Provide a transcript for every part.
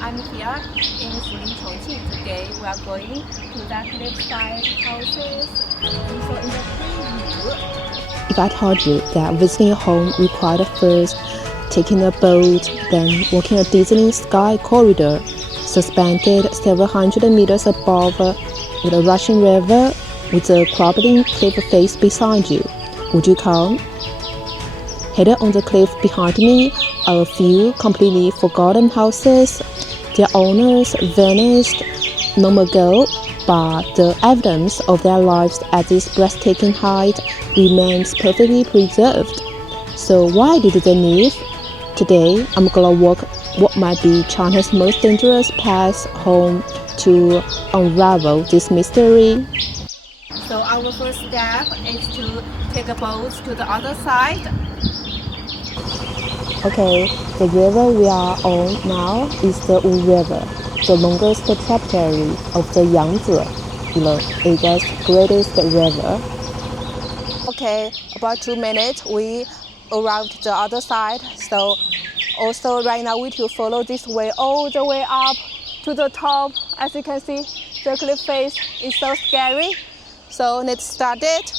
I'm here in Chongqing today. We are going to the Cliffside houses. And so in the preview, if I told you that visiting a home required first taking a boat, then walking a Disney sky corridor, suspended several hundred meters above with a rushing river with a crumbling cliff face beside you, would you come? Hidden on the cliff behind me are a few completely forgotten houses. Their owners vanished long ago, but the evidence of their lives at this breathtaking height remains perfectly preserved. So why did they leave? Today, I'm gonna walk what might be China's most dangerous path home to unravel this mystery. so our first step is to take a boat to the other side. Okay, the river we are on now is the Wu River, the longest tributary of the Yangtze, Asia's greatest river. Okay, about 2 minutes we arrived the other side. So also right now we need to follow this way all the way up to the top. As you can see, the cliff face is so scary. So let's start it.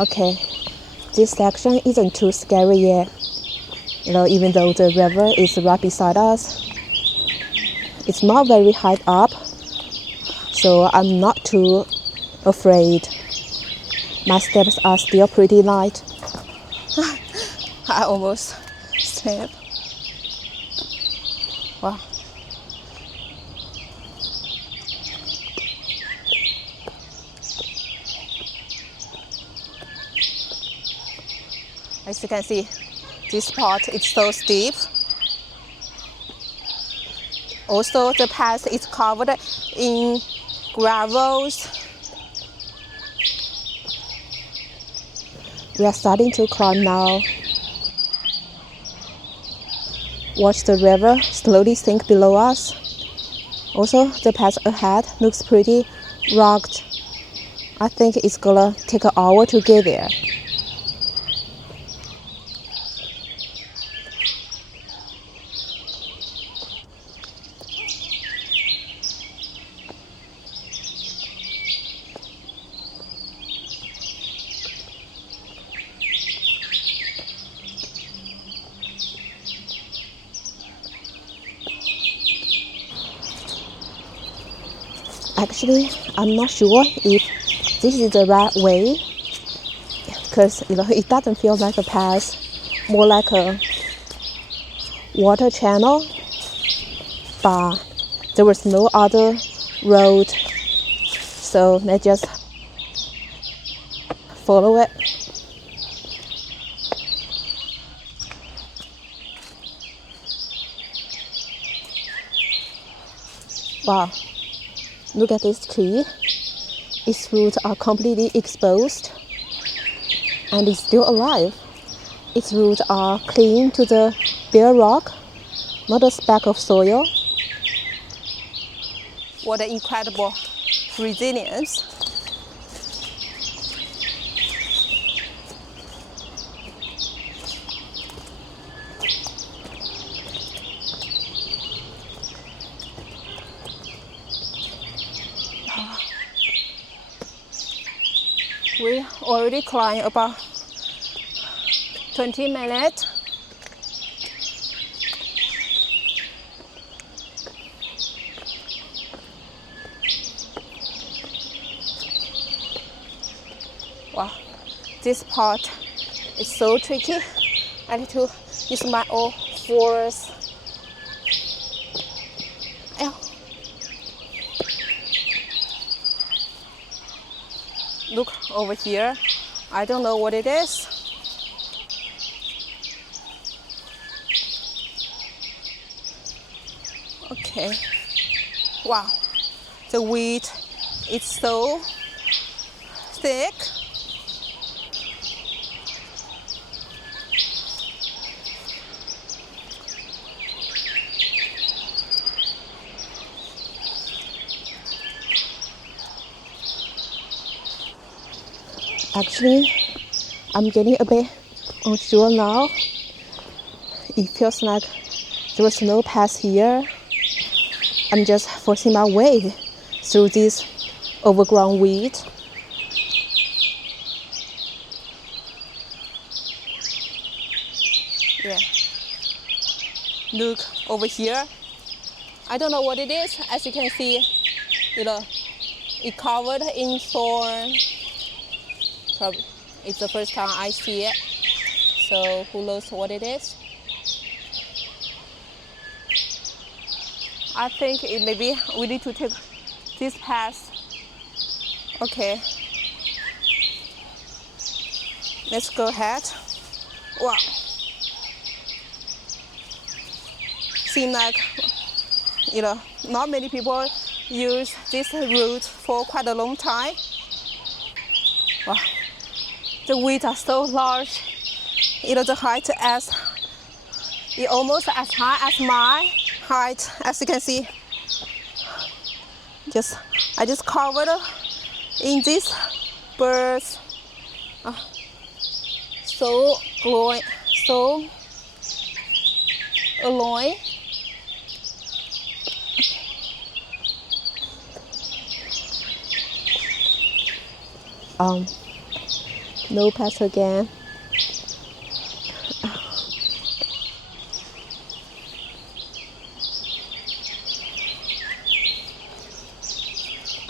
Okay, this section isn't too scary yet. Even though the river is right beside us, it's not very high up, so I'm not too afraid. My steps are still pretty light. I almost slipped. Wow. As you can see, this part is so steep. Also, the path is covered in gravels. We are starting to climb now. Watch the river slowly sink below us. Also, the path ahead looks pretty rugged. I think it's gonna take an hour to get there. Actually, I'm not sure if this is the right way, because it doesn't feel like a path, more like a water channel. But there was no other road, so let's just follow it. Wow, look at this tree. Its roots are completely exposed and it's still alive. Its roots are clinging to the bare rock, not a speck of soil. What an incredible resilience. We already climbed about 20 minutes. Wow, this part is so tricky. I need to use my all fours. Ow. Look over here. I don't know what it is. Okay. Wow. The weed is so thick. Actually, I'm getting a bit unsure now. it feels like there was no path here. I'm just forcing my way through this overgrown weed. Yeah. Look over here. I don't know what it is. As you can see, it covered in thorn. Probably it's the first time I see it. So who knows what it is? I think maybe we need to take this path. Okay. Let's go ahead. Wow. Seems like, not many people use this route for quite a long time. Wow. The weeds are so large. The height is almost as high as my height, as you can see. I just covered in these birds. So glowing, so alloying. No path again.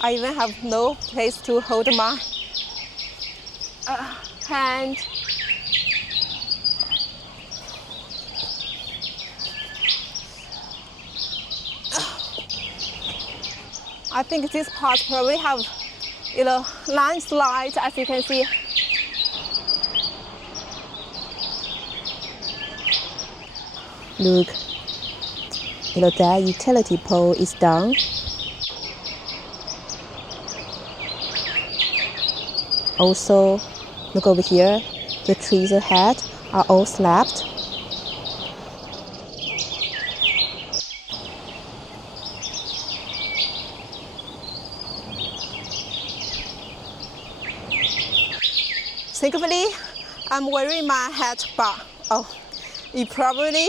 I even have no place to hold my hand. I think this part probably have, landslide, as you can see. Look, that utility pole is down. Also, look over here, the trees ahead are all slapped. Thankfully, I'm wearing my hat, but it probably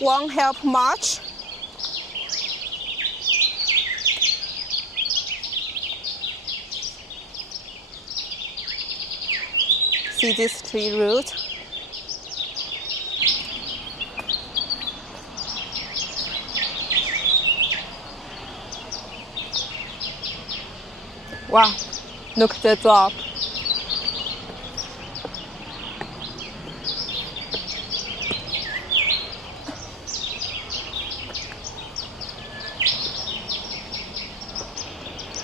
won't help much. See this tree root? Wow, look at the drop.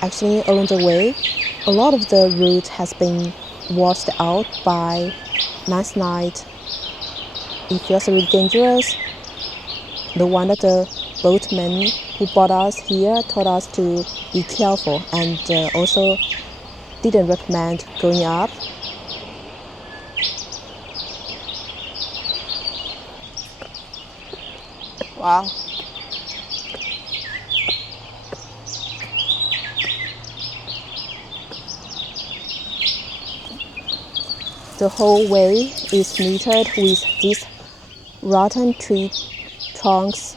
Actually, along the way, a lot of the route has been washed out by landslide. It feels really dangerous. No wonder the boatman who brought us here told us to be careful and also didn't recommend going up. Wow. The whole way is littered with these rotten tree trunks.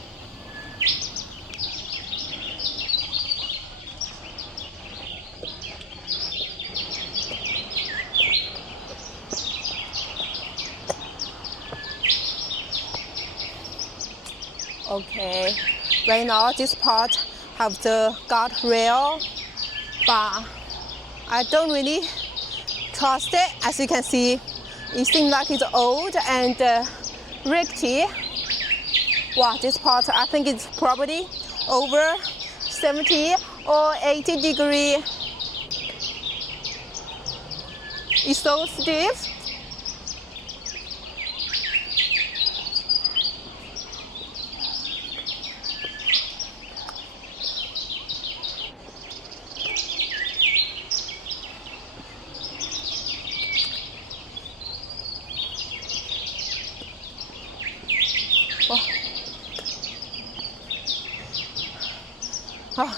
Okay, right now this part have the guardrail, but I don't really trust it. As you can see, it seems like it's old and rickety. Wow, this part I think it's probably over 70 or 80 degrees. It's so stiff. Oh.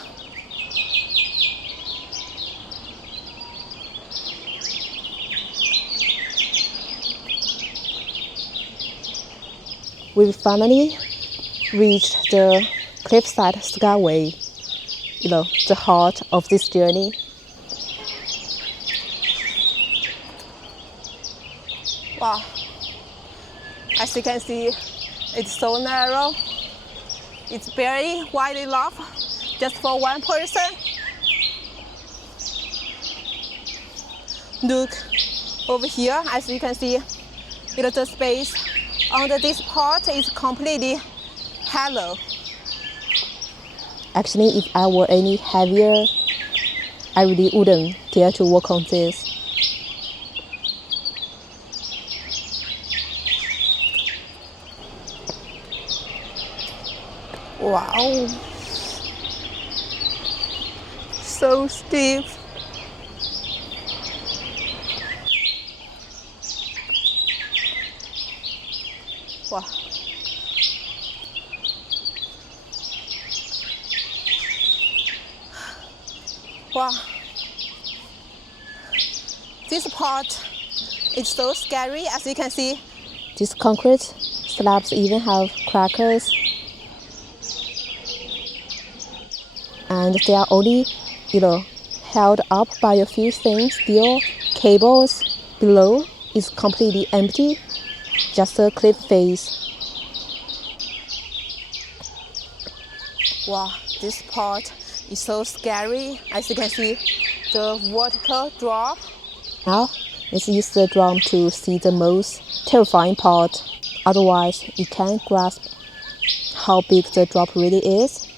we finally reached the Cliffside Skyway, the heart of this journey. Wow, as you can see, it's so narrow. It's very wide enough just for one person. Look over here, as you can see, the space under this part is completely hollow. Actually, if I were any heavier, I really wouldn't dare to walk on this. Wow, so steep. Wow. Wow. This part is so scary, as you can see. These concrete slabs even have crackers. And they are only, held up by a few things. Steel cables below is completely empty, just a cliff face. Wow, this part is so scary. As you can see, the vertical drop. Now, let's use the drum to see the most terrifying part. Otherwise, you can't grasp how big the drop really is.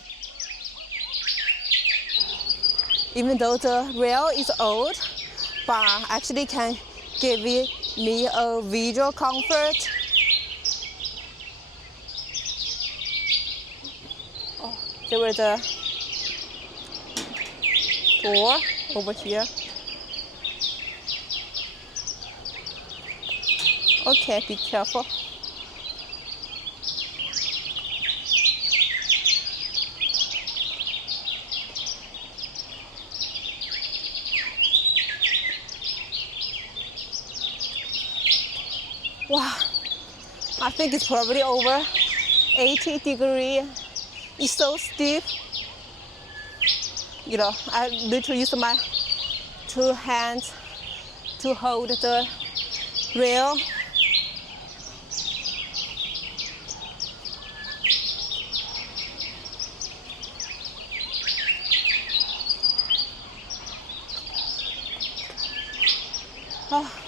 Even though the rail is old, but actually can give me a visual comfort. Oh, there was a door over here. Okay, be careful. Wow, I think it's probably over 80 degrees. It's so steep. I literally use my two hands to hold the rail. Oh.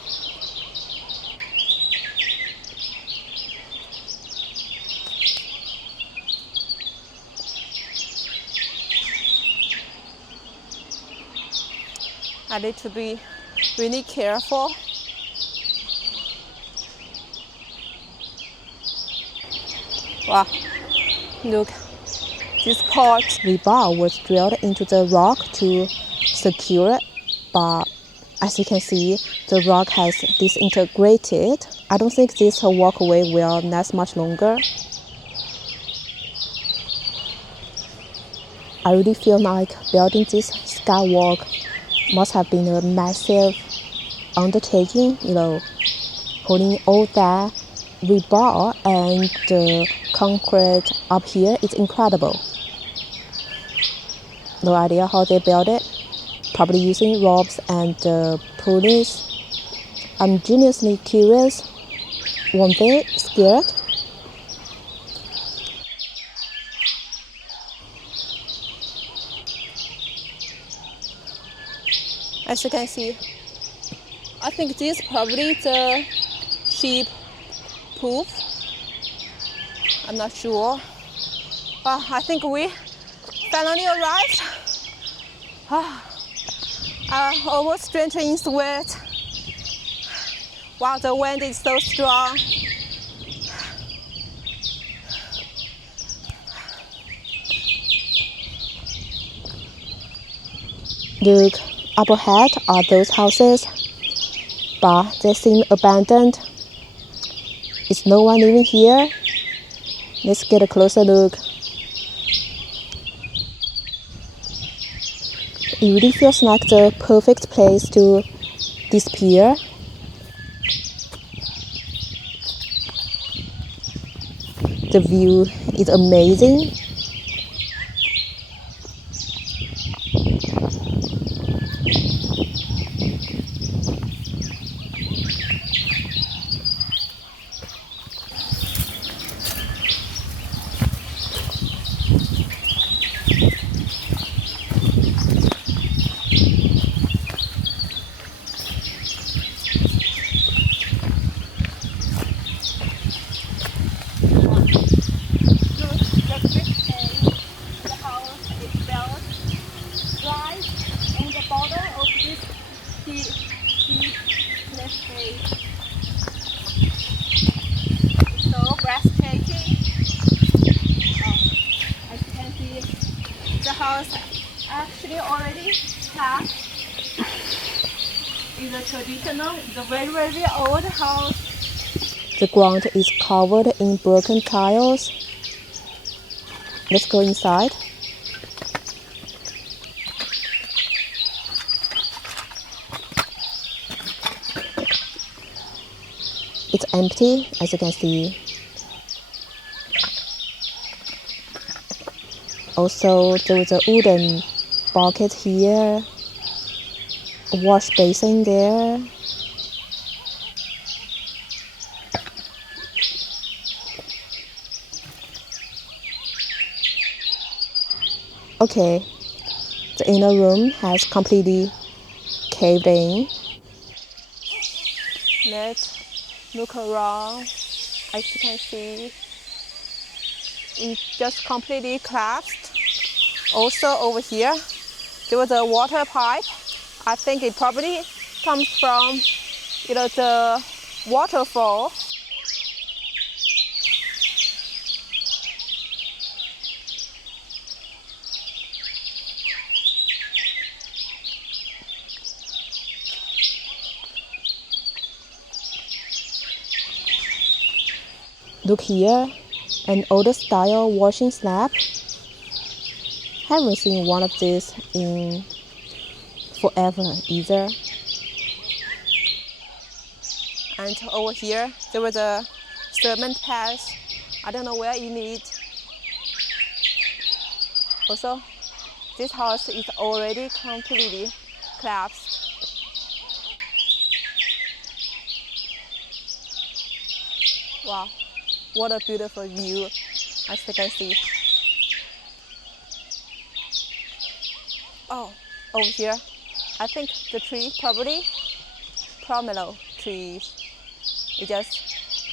I need to be really careful. Wow, look, this part. Rebar was drilled into the rock to secure it, but as you can see, the rock has disintegrated. I don't think this walkway will last much longer. I really feel like building this skywalk must have been a massive undertaking, holding all that rebar and the concrete up here is incredible. No idea how they built it, probably using ropes and pulleys. I'm genuinely curious, weren't they scared? As you can see, I think this is probably the sheep poop. I'm not sure. I think we finally arrived. I almost drenched in sweat. Wow, the wind is so strong. Look, up ahead are those houses, but they seem abandoned. Is no one living here? Let's get a closer look. It really feels like the perfect place to disappear. The view is amazing. The house actually already have is a traditional, the very, very old house. The ground is covered in broken tiles. Let's go inside. It's empty, as you can see. Also, there is a wooden bucket here, a wash basin there. Okay, the inner room has completely caved in. Let's look around. As you can see, it's just completely collapsed. Also over here, there was a water pipe. I think it probably comes from, the waterfall. Look here, an older style washing slab. Haven't seen one of these in forever either. And over here, there was a cement path. I don't know where it leads. Also, this house is already completely collapsed. Wow, what a beautiful view, as you can see. Oh, over here, I think the tree probably pomelo trees. It just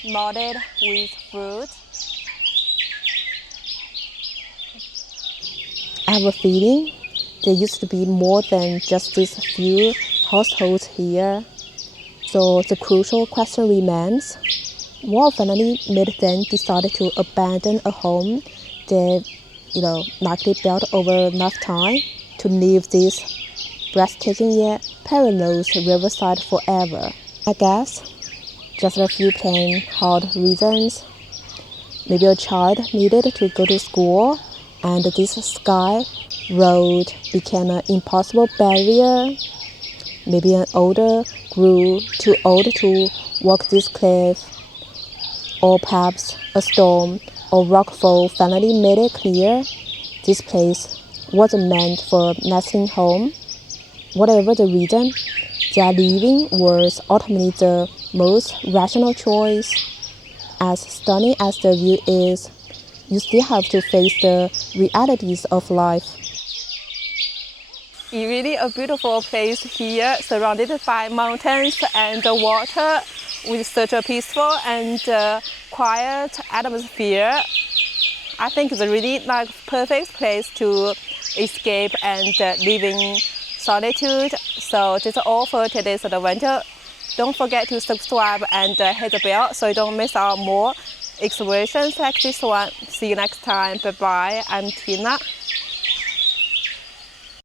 modded with fruit. I have a feeling there used to be more than just these few households here. So the crucial question remains, what family made them decide to abandon a home they, likely built over enough time to leave this breathtaking yet perilous riverside forever? I guess just a few plain hard reasons. Maybe a child needed to go to school and this sky road became an impossible barrier. Maybe an older grew too old to walk this cliff. Or perhaps a storm or rockfall finally made it clear this place wasn't meant for a nesting home. Whatever the reason, their leaving was ultimately the most rational choice. As stunning as the view is, you still have to face the realities of life. It's really a beautiful place here, surrounded by mountains and water, with such a peaceful and quiet atmosphere. I think it's a really perfect place to escape and live in solitude. So that's all for today's adventure. Don't forget to subscribe and hit the bell so you don't miss out more explorations like this one. See you next time. Bye bye. I'm Tina.